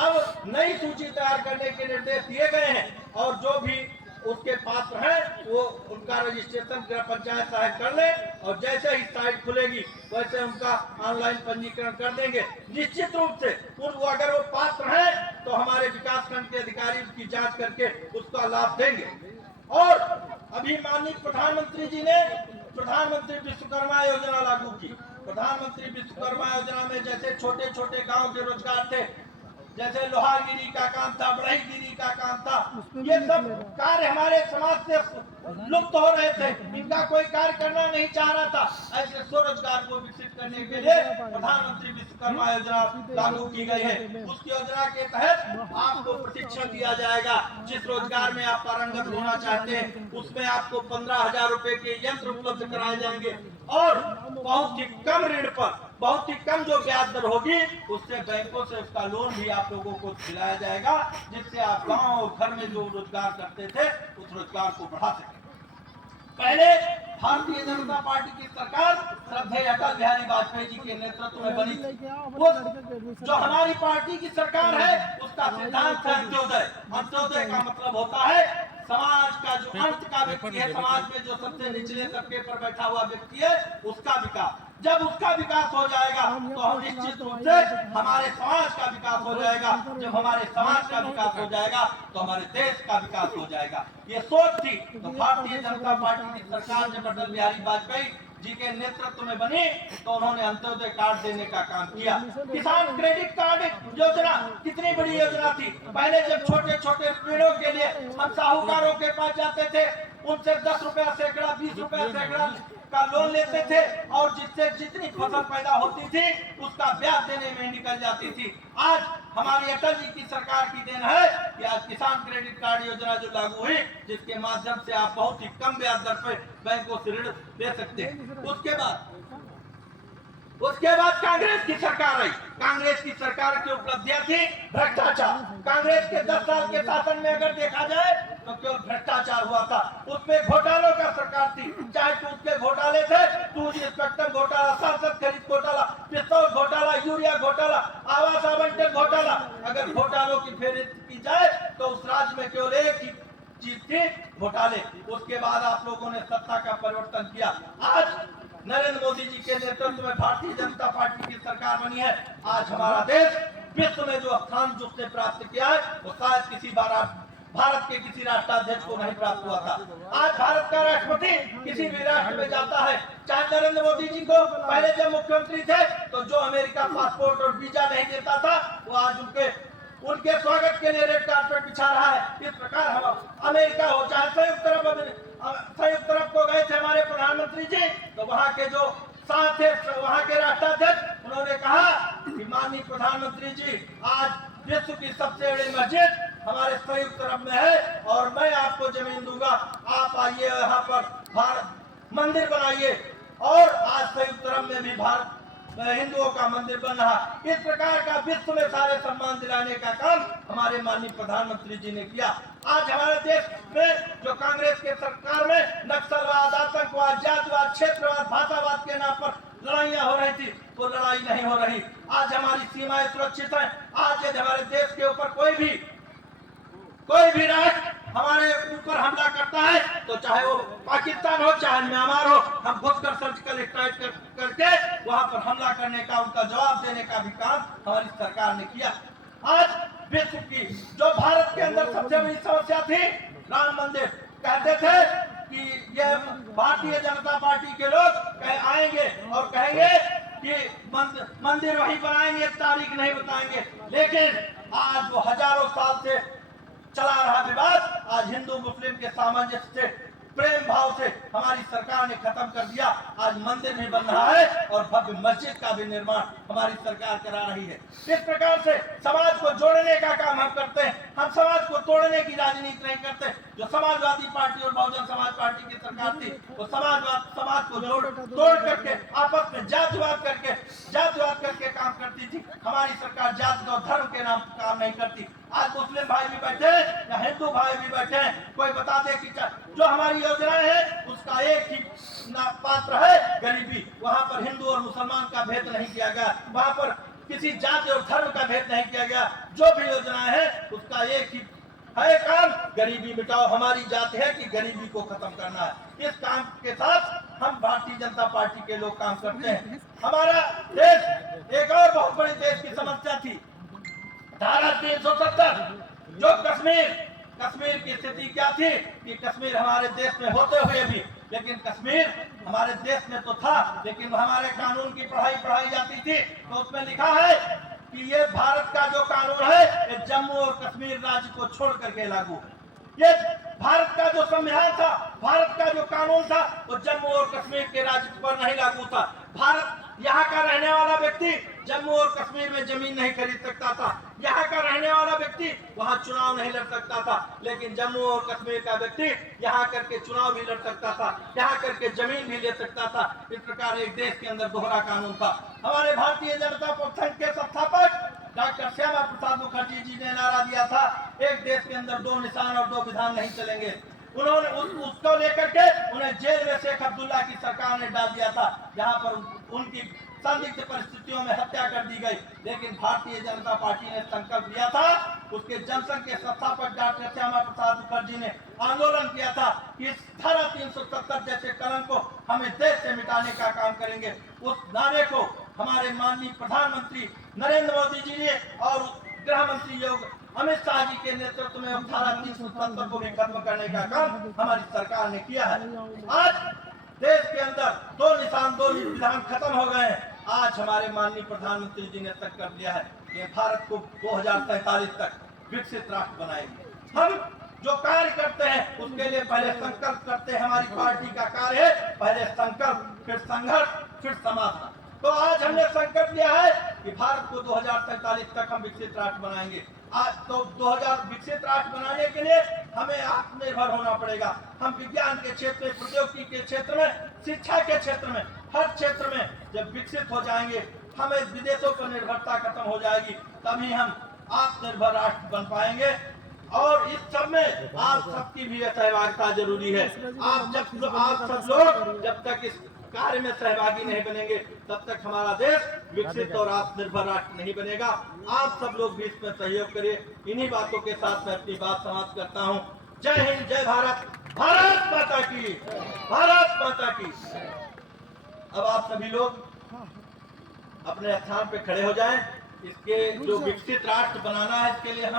अब नई सूची तैयार करने के निर्देश दिए गए हैं और जो भी उसके पात्र हैं वो उनका रजिस्ट्रेशन ग्राम पंचायत साहब कर ले और जैसे ही साइट खुलेगी वैसे उनका ऑनलाइन पंजीकरण कर देंगे। निश्चित रूप से अगर वो पात्र हैं तो हमारे विकास खंड के अधिकारी उसकी जांच करके उसका लाभ देंगे। और अभी माननीय प्रधानमंत्री जी ने प्रधानमंत्री विश्वकर्मा योजना लागू की। प्रधानमंत्री विश्वकर्मा योजना में जैसे छोटे छोटे गांव के रोजगार थे, जैसे लोहागिरी का काम था, बढ़ईगिरी का काम था, ये सब कार्य हमारे समाज से लुप्त हो रहे थे, इनका कोई कार्य करना नहीं चाह रहा था। ऐसे स्वरोजगार को विकसित करने के लिए प्रधानमंत्री विश्वकर्मा योजना लागू की गई है। उस योजना के तहत आपको प्रशिक्षण दिया जाएगा। जिस रोजगार में आप पारंगत होना चाहते हैं उसमें आपको 15,000 रुपए के यंत्र उपलब्ध कराए जाएंगे और बहुत ही कम ऋण पर, बहुत ही कम जो ब्याज दर होगी उससे बैंकों से उसका लोन भी आप लोगों को दिलाया जाएगा, जिससे आप गांव और घर में जो रोजगार करते थे उस रोजगार को बढ़ा सकें। पहले भारतीय जनता पार्टी की सरकार श्रद्धेय अटल बिहारी वाजपेयी जी के नेतृत्व में बनी थी। जो हमारी पार्टी की सरकार है उसका सिद्धांत है अंत्योदय। अंत्योदय का मतलब होता है समाज का जो अंत का व्यक्ति है, समाज में जो सबसे निचले तबके पर बैठा हुआ व्यक्ति है उसका विकास। जब उसका विकास हो जाएगा तो हम निश्चित रूप से हमारे समाज का विकास हो जाएगा। जब हमारे समाज का विकास हो जाएगा तो हमारे देश का विकास हो जाएगा। ये सोच थी। तो भारतीय जनता पार्टी की सरकार जब अटल बिहारी वाजपेयी जी के नेतृत्व में बनी तो उन्होंने अंत्योदय कार्ड देने का काम किया। किसान क्रेडिट कार्ड योजना कितनी बड़ी योजना थी। पहले जब छोटे छोटे ऋणों के लिए हम साहूकारों के पास जाते थे, उनसे 10 रुपया सैकड़ा, 20 रुपया सैकड़ा का लोन लेते थे और जिससे जितनी फसल पैदा होती थी उसका ब्याज देने में निकल जाती थी। आज हमारी अटल जी की सरकार की देन है कि आज किसान क्रेडिट कार्ड योजना जो लागू हुई, जिसके माध्यम से आप बहुत ही कम ब्याज दर पर बैंकों से ऋण दे सकते हैं। उसके बाद कांग्रेस की सरकार आई। कांग्रेस की सरकार की उपलब्धियां थी भ्रष्टाचार। कांग्रेस के 10 साल के शासन में अगर देखा जाए तो केवल भ्रष्टाचार हुआ था। उसमें घोटालों का सरकार थी, चाहे दूध के घोटाले थे, दूध इंस्पेक्टर घोटाला, सांसद खरीद घोटाला, पिस्तौल घोटाला, यूरिया घोटाला, आवास आवंटन घोटाला। अगर घोटालों की फेहरिस्त की जाए तो उस राज्य में केवल एक ही चीज थी, घोटाले। उसके बाद आप लोगों ने सत्ता का परिवर्तन किया। आज नरेंद्र मोदी जी के नेतृत्व में भारतीय जनता पार्टी की सरकार बनी है। आज हमारा देश विश्व में जो स्थान जिसने प्राप्त किया है वो शायद किसी बार भारत के किसी राष्ट्राध्यक्ष को नहीं प्राप्त हुआ था। आज भारत का राष्ट्रपति किसी भी राष्ट्र में जाता है, चाहे नरेंद्र मोदी जी को पहले जब मुख्यमंत्री थे तो जो अमेरिका पासपोर्ट और वीजा नहीं देता था वो आज उनके स्वागत के लिए रेड कार्पेट बिछा रहा है। इस प्रकार हम अमेरिका हो चाहे संयुक्त अरब को गए थे हमारे प्रधानमंत्री जी, तो वहाँ के जो साथ थे वहाँ के राष्ट्राध्यक्ष उन्होंने कहा कि माननीय प्रधानमंत्री जी आज विश्व की सबसे बड़ी मस्जिद हमारे संयुक्त अरब में है और मैं आपको जमीन दूंगा, आप आइए यहाँ पर मंदिर बनाइए। और आज संयुक्त अरब में भी भारत हिंदुओं का मंदिर बन रहा। इस प्रकार का विश्व में सारे सम्मान दिलाने का काम हमारे माननीय प्रधानमंत्री जी ने किया। आज हमारे देश में जो कांग्रेस के सरकार में नक्सलवाद, आतंकवाद, जातिवाद, क्षेत्रवाद, भाषावाद के नाम पर लड़ाइयां हो रही थी, वो लड़ाई नहीं हो रही। आज हमारी सीमाएं सुरक्षित हैं। आज यदि हमारे देश के ऊपर कोई भी राष्ट्र हमारे ऊपर हमला करता है तो चाहे वो पाकिस्तान हो चाहे म्यांमार हो, हम घुसकर सर्जिकल स्ट्राइक करके वहां पर हमला करने का, उनका जवाब देने का भी काम हमारी सरकार ने किया। आज विश्व की जो भारत के अंदर सबसे बड़ी समस्या थी राम मंदिर, कहते थे कि ये भारतीय जनता पार्टी के लोग आएंगे और कहेंगे कि मंदिर वही बनाएंगे, तारीख नहीं बताएंगे। लेकिन आज वो हजारों साल से चला रहा विवाद आज हिंदू मुस्लिम के सामंजस्य से, प्रेम भाव से हमारी सरकार ने खत्म कर दिया। आज मंदिर भी बन रहा है और भव्य मस्जिद का भी निर्माण हमारी सरकार करा रही है। इस प्रकार से समाज को जोड़ने का काम हम करते हैं। हम समाज को तोड़ने की राजनीति नहीं करते। जो समाजवादी पार्टी और बहुजन समाज पार्टी की सरकार थी वो समाज को तोड़ करके आपस में जातिवाद करके काम करती थी। हमारी सरकार जाति और धर्म के नाम काम नहीं करती। आज मुस्लिम भाई भी बैठे हैं या हिंदू भाई भी बैठे हैं, कोई बता दे कि जो हमारी योजनाएं है उसका एक ही पात्र है गरीबी। वहाँ पर हिंदू और मुसलमान का भेद नहीं किया गया। वहाँ पर किसी जाति और धर्म का भेद नहीं किया गया। जो भी योजनाएं है उसका एक ही है काम, गरीबी मिटाओ। हमारी जात है कि गरीबी को खत्म करना है। इस काम के साथ हम भारतीय जनता पार्टी के लोग काम करते हैं। हमारा देश एक और बहुत बड़ी देश की समस्या थी, धारा 370, जो कश्मीर की स्थिति क्या थी कि कश्मीर हमारे देश में होते हुए भी, लेकिन कश्मीर हमारे देश में तो था, लेकिन हमारे कानून की पढ़ाई जाती थी तो उसमें लिखा है कि ये भारत का जो कानून है ये जम्मू और कश्मीर राज्य को छोड़ करके लागू। ये भारत का जो संविधान था, भारत का जो कानून था, वो जम्मू और कश्मीर के राज्य पर नहीं लागू था। भारत यहाँ का रहने वाला व्यक्ति जम्मू और कश्मीर में जमीन नहीं खरीद सकता था, यहाँ का रहने वाला व्यक्ति वहाँ चुनाव नहीं लड़ सकता था, लेकिन जम्मू और कश्मीर का व्यक्ति यहाँ करके चुनाव भी लड़ सकता था, यहाँ करके जमीन भी ले सकता था। इस प्रकार एक देश के अंदर दोहरा कानून था। हमारे भारतीय जनता संघ के संस्थापक डॉक्टर श्यामा प्रसाद मुखर्जी जी ने नारा दिया था, एक देश के अंदर दो निशान और दो विधान नहीं चलेंगे। उन्होंने उसको लेकर के उन्हें जेल में शेख अब्दुल्ला की सरकार ने डाल दिया था, जहां पर उनकी संदिग्ध परिस्थितियों में हत्या कर दी गई। लेकिन भारतीय जनता पार्टी ने संकल्प लिया था, उसके जनसंघ के संस्थापक डॉक्टर श्यामा प्रसाद मुखर्जी ने आंदोलन किया था कि इस धारा 370 जैसे कलंक को हम इस देश से मिटाने का काम करेंगे। उस नारे को हमारे माननीय प्रधानमंत्री नरेंद्र मोदी जी ने और गृह मंत्री योग अमित शाह जी के नेतृत्व में धारा 370 को भी खत्म करने का काम हमारी सरकार ने किया है। आज देश के अंदर दो निशान दो विधान खत्म हो गए हैं। आज हमारे माननीय प्रधानमंत्री जी ने तय कर दिया है कि भारत को 2047 तक विकसित राष्ट्र बनाएंगे। हम जो कार्य करते हैं उसके लिए पहले संकल्प करते हैं। हमारी पार्टी का कार्य है पहले संकल्प, फिर संघर्ष, फिर समाधान। तो आज हमने संकल्प लिया है कि भारत को 2047 तक हम विकसित राष्ट्र बनाएंगे। आज तो 2000 विकसित राष्ट्र बनाने के लिए हमें आत्मनिर्भर होना पड़ेगा। हम विज्ञान के क्षेत्र में, प्रौद्योगिकी के क्षेत्र में, शिक्षा के क्षेत्र में, हर क्षेत्र में जब विकसित हो जाएंगे, हमें विदेशों पर निर्भरता खत्म हो जाएगी, तभी हम आत्मनिर्भर राष्ट्र बन पाएंगे। और इस सब में आप सबकी भी सहभागिता जरूरी है। आप सब लोग जब तक इस कार्य में सहभागी नहीं बनेंगे तब तक हमारा देश विकसित और आत्मनिर्भर राष्ट्र नहीं बनेगा। आप सब लोग भी इसमें सहयोग करिए। इन्हीं बातों के साथ मैं अपनी बात समाप्त करता हूँ। जय हिंद, जय भारत, भारत माता की, भारत माता की। अब आप सभी लोग अपने स्थान पे खड़े हो जाएं। इसके जो विकसित राष्ट्र बनाना है इसके लिए हम